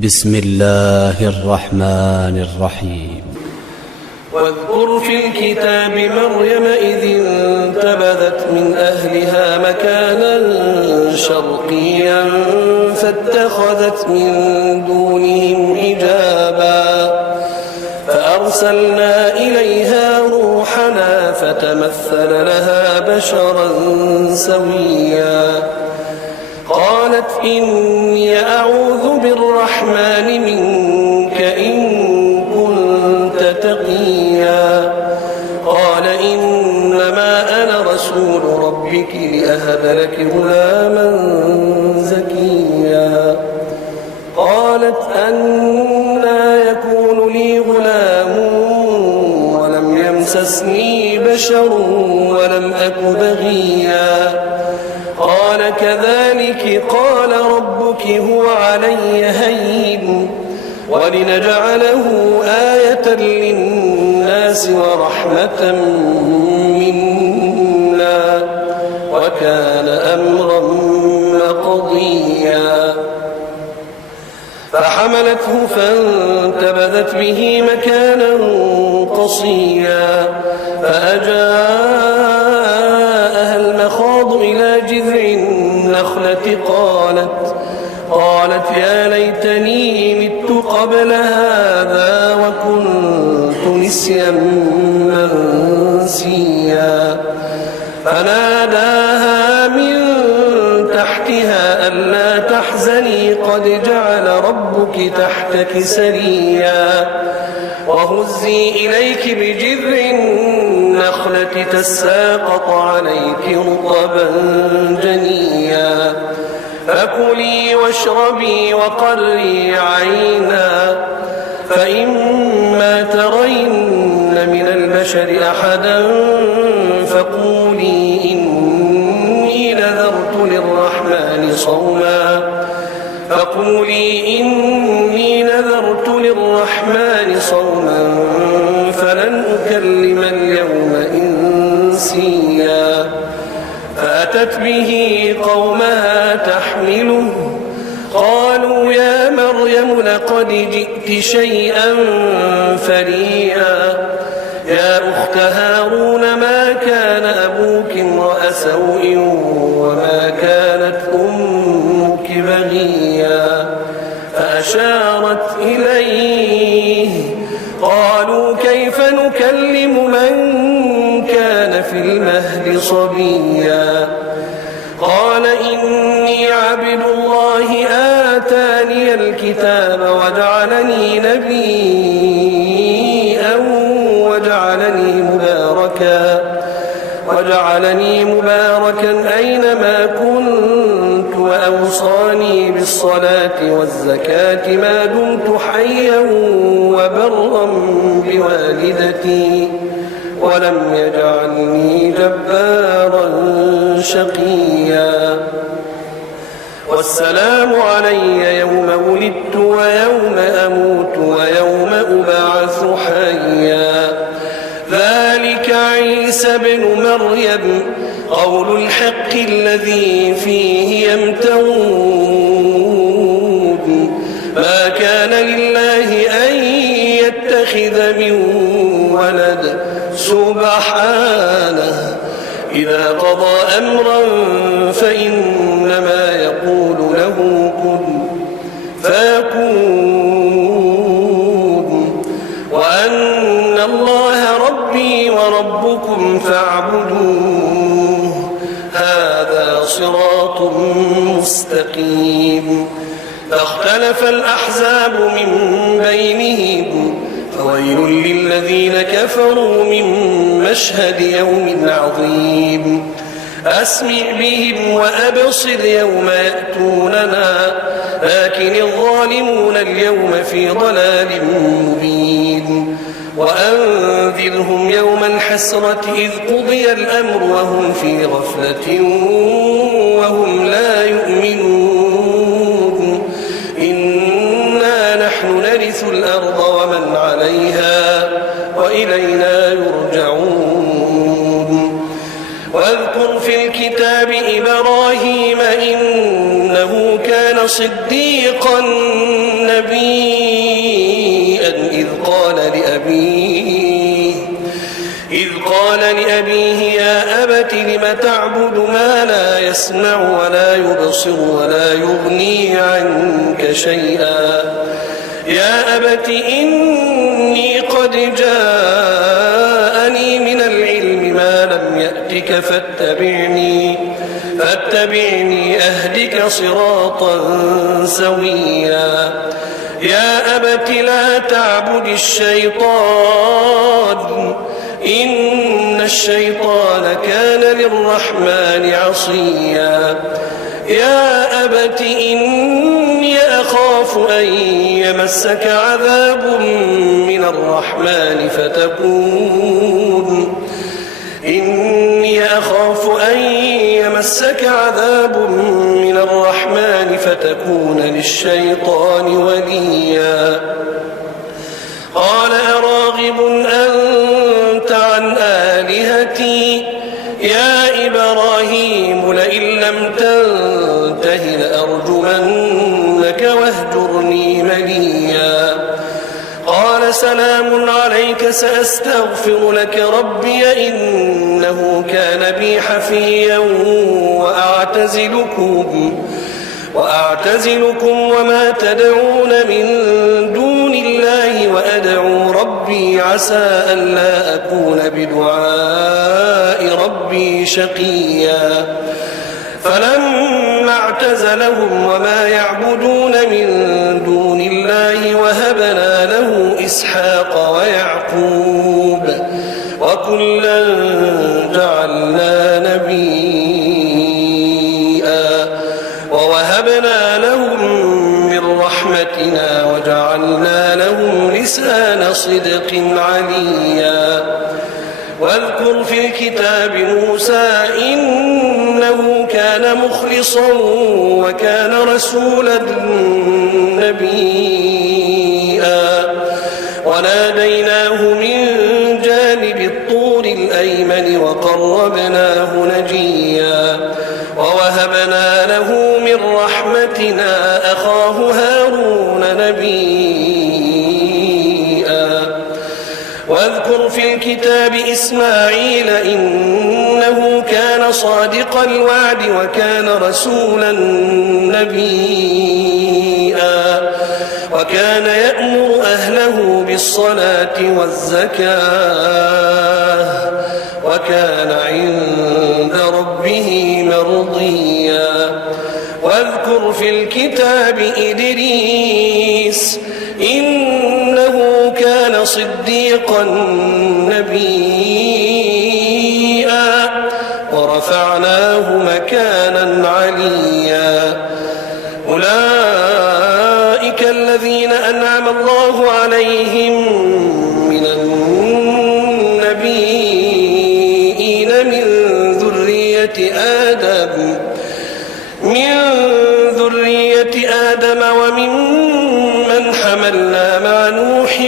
بسم الله الرحمن الرحيم. واذكر في الكتاب مريم إذ انتبذت من أهلها مكانا شرقيا فاتخذت من دونهم حجابا فأرسلنا إليها روحنا فتمثل لها بشرا سويا قالت إني أعوذ بالرحمن منك إن كنت تقيا قال إنما أنا رسول ربك لأهب لك غلاما زكيا قالت أنى يكون لي غلام ولم يمسسني بشر ولم أك بغيا قال كذلك قال ربك هو علي هين ولنجعله آية للناس ورحمة منا وكان أمرا مقضيا فحملته فانتبذت به مكانا قصيا فأجاءها المخاض إلى جذع النخلة قالت يا ليتني مت قبل هذا وكنت نسيا منسيا فناداها من تحتها ألا تحزني قد جعل ربك تحتك سريا وهزي إليك بجذع النخلة تساقط عليك رطبا جنيا فكلي واشربي وقري عينا فإما ترين من البشر أحدا فقولي إني نذرت للرحمن صوما فلن أكلم اليوم إنسيا فأتت به قومها تحمله قالوا يا مريم لقد جئت شيئا فريا يا أخت هارون ما كان أبوك امرأ سوء وما كانت أمك بغيا فأشارت إليه قالوا كيف نكلم من كان في المهد صبيا قال إني عبد الله آتاني الكتاب وجعلني نبيا وجعلني مباركا أينما كنت وأوصاني بالصلاة والزكاة ما دمت حيا وبرا بوالدتي ولم يجعلني جبارا شقيا والسلام علي يوم ولدت ويوم أموت ويوم أبعث حيا ذلك عيسى بن مريم قول الحق الذي فيه يمترون ما كان لله أن يتخذ من ولد سبحانه إذا قضى أمرا فإنما يقول له كن فيكون وأن الله ربي وربكم فاعبدوه هذا صراط مستقيم فاختلف الأحزاب من بينهم فويل للذين كفروا من مشهد يوم عظيم أسمع بهم وأبصر يوم يأتوننا لكن الظالمون اليوم في ضلال مبين وأنذرهم يوم الحسرة إذ قضي الأمر وهم في غفلة وهم لا يؤمنون إنا نحن نرث الأرض ومن عليها وإلينا يرجعون واذكر في الكتاب إبراهيم إنه كان صديقا نبيا إذ قال لأبيه يا أبت لم تعبد ما لا يسمع ولا يبصر ولا يغني عنك شيئا يا أبت إني قد جاءني من العلم ما لم يأتك فاتبعني أهدك صراطا سويا يا أبت لا تعبد الشيطان إن الشيطان كان للرحمن عصيا يا أبت إني أخاف أن يمسك عذاب من الرحمن فتكون للشيطان وليا قال أراغب أنت عن آلهتي يا إبراهيم لئن لم تنته لأرجمنك واهجرني مليا قال سلام عليك سأستغفر لك ربي إنه كان بي حفيا وأعتزلكم وما تدعون من دون الله وأدعو ربي عسى ألا أكون بدعاء ربي شقيا فلما اعتزلهم وما يعبدون من دون الله وهبنا له إسحاق ويعقوب وكلا جعلنا نبيا ووهبنا لهم من رحمتنا وجعلنا لهم لسان صدق عليا واذكر في الكتاب موسى إنه كان مخلصا وكان رسولا نبيا وناديناه من جانب الطور الأيمن وقربناه نجيا ووهبنا له من رحمتنا أخاه هارون نبيا واذكر في الكتاب إسماعيل إنه كان صادق الوعد وكان رسولا نبيا وكان يأمر أهله بالصلاة والزكاة وكان عند ربه مرضيا واذكر في الكتاب إدريس إنه كان صديقا نبيا ورفعناه مكانا عليا أولئك الذين أنعم الله عليهم من النبيين من ذرية آدم وممن حملنا مع نوح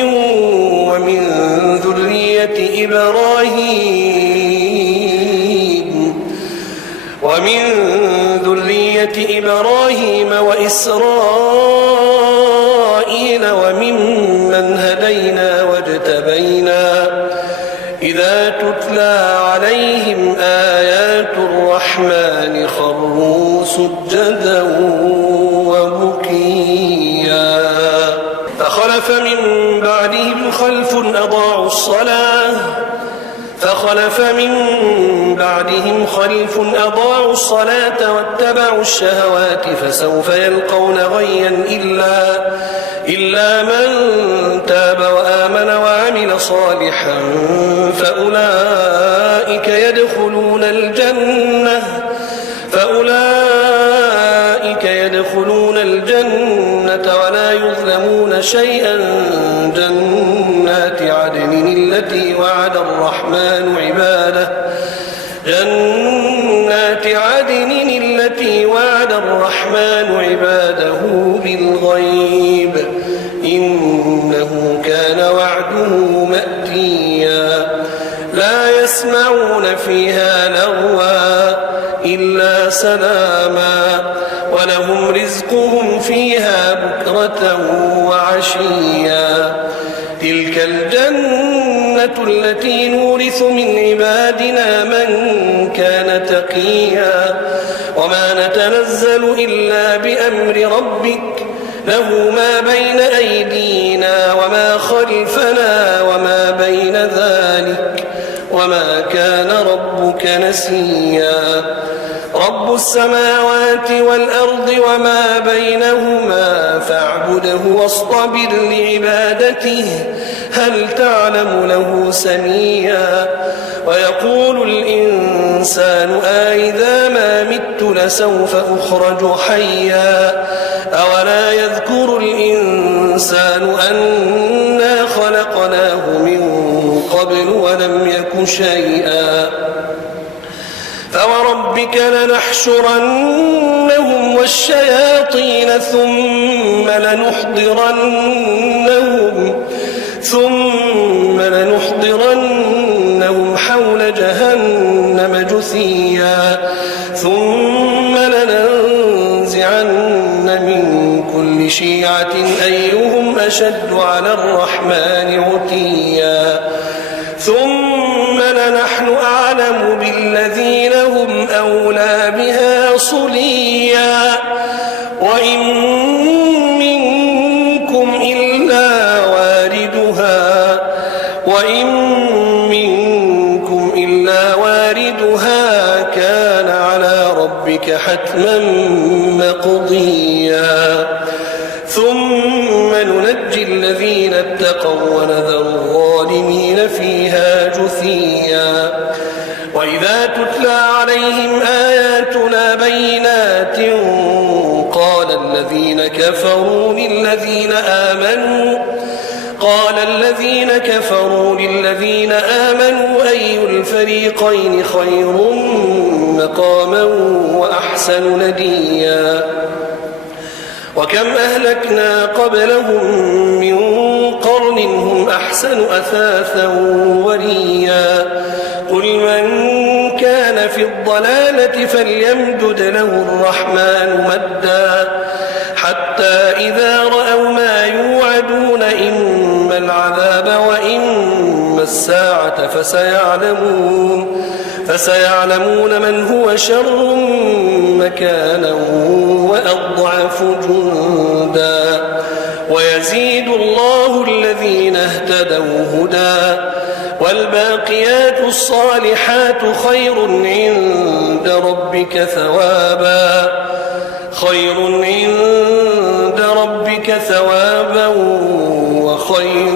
ومن ذرية إبراهيم وإسرائيل وممن هدينا واجتبينا إذا تتلى عليهم آيات الرحمن خروا سجدا وبكيا فخلف من بعدهم خلف أضاعوا الصلاة واتبعوا الشهوات فسوف يلقون غيا إلا من تاب وآمن وعمل صالحا فأولئك يدخلون الجنة ولا يظلمون شيئا جنات عدن التي وعد الرحمن عباده بالغيب إنه كان وعده مأتيا لا يسمعون فيها لغوا إلا سلاما ولهم رزقهم فيها بكرة وعشيا تلك الجنة التي نورث من عبادنا من كان تقيا وما نتنزل إلا بأمر ربك له ما بين أيدينا وما خلفنا وما بين ذلك وما كان ربك نسيا رب السماوات والأرض وما بينهما فاعبده واصطبر لعبادته هل تعلم له سميا ويقول الإنسان أإذا ما مت لسوف أخرج حيا أولا يذكر الإنسان أنا خلقناه من قبل ولم يك شيئا فوربك لنحشرنهم والشياطين ثم لنحضرنهم حول جهنم جثيا ثم لننزعن من كل شيعة أيهم أشد على الرحمن عتيا ثم لنحن أعلم بالذين هم أولى بها صليا وإن منكم إلا واردها كان على ربك حتما مقضيا ثم ننجي الذين اتقوا ونذر الظالمين فيها جثيا وإذا تتلى عليهم آياتنا بينات قال الذين كفروا للذين آمنوا أي الفريقين خير مقاما وأحسن نديا وكم أهلكنا قبلهم من قرن هم أحسن أثاثا وريا قل من كان في الضلالة فليمدد له الرحمن مدا حتى إذا رأوا ما يوعدون إما العذاب وإما الساعة فسيعلمون من هو شر مكانا وأضعف جندا ويزيد الله الذين اهتدوا هدى والباقيات الصالحات خير عند ربك ثوابا وخير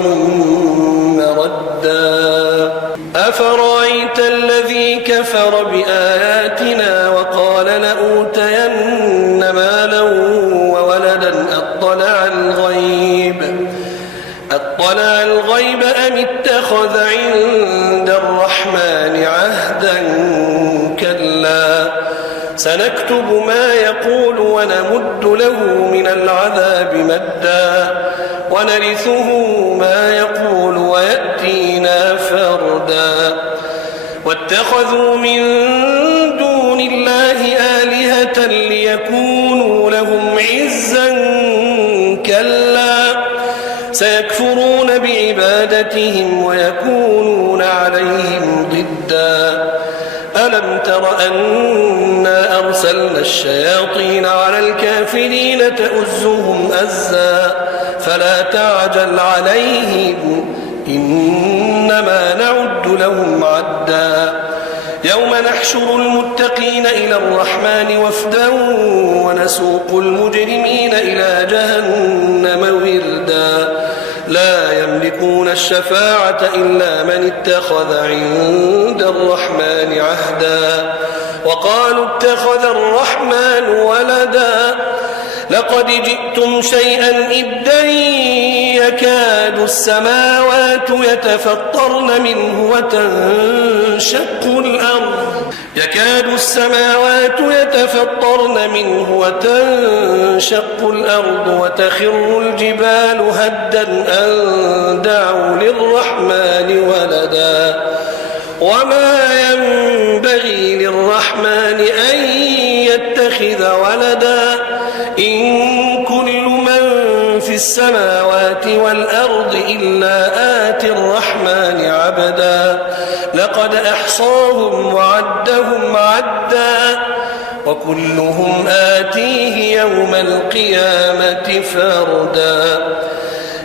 مردا أفرأيت الذي كفر بآياتنا وقال لأوتين مالا وولدا أطلع الغيب أم اتخذ عند الرحمن عهدا كلا سنكتب ما يقول ونمد له من العذاب مدا ونرثه ما يقول ويأتينا فردا واتخذوا من دون الله آلهة ليكونوا لهم عزا كلا سيكفرون بعبادتهم ويكونون عليهم ضدا ألم تر أنا أرسلنا الشياطين على الكافرين تؤزهم أزا فلا تعجل عليهم إنما نعد لهم عدا يوم نحشر المتقين إلى الرحمن وفدا ونسوق المجرمين إلى جهنم وردا لا يملكون الشفاعة إلا من اتخذ عند الرحمن عهدا وقالوا اتخذ الرحمن ولدا لقد جئتم شيئا إدا يكاد السماوات يتفطرن منه وتنشق الأرض وتخر الجبال هدا أن دعوا للرحمن ولدا وما ينبغي للرحمن أن يتخذ ولدا إن كل من في السماوات والأرض إلا آتي الرحمن عبدا لقد أحصاهم وعدهم عدا وكلهم آتيه يوم القيامة فردا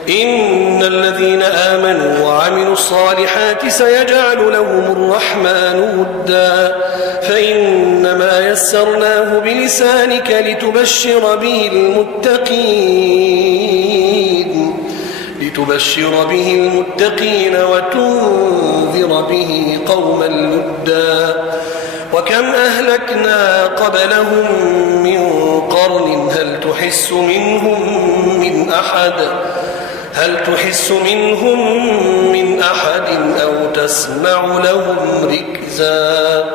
إن الذين آمنوا وعملوا الصالحات سيجعل لهم الرحمن ودا فإنما يسرناه بلسانك لتبشر به المتقين وتنذر به قوما لدا وكم أهلكنا قبلهم من قرن هل تحس منهم من أحد أو تسمع لهم ركزا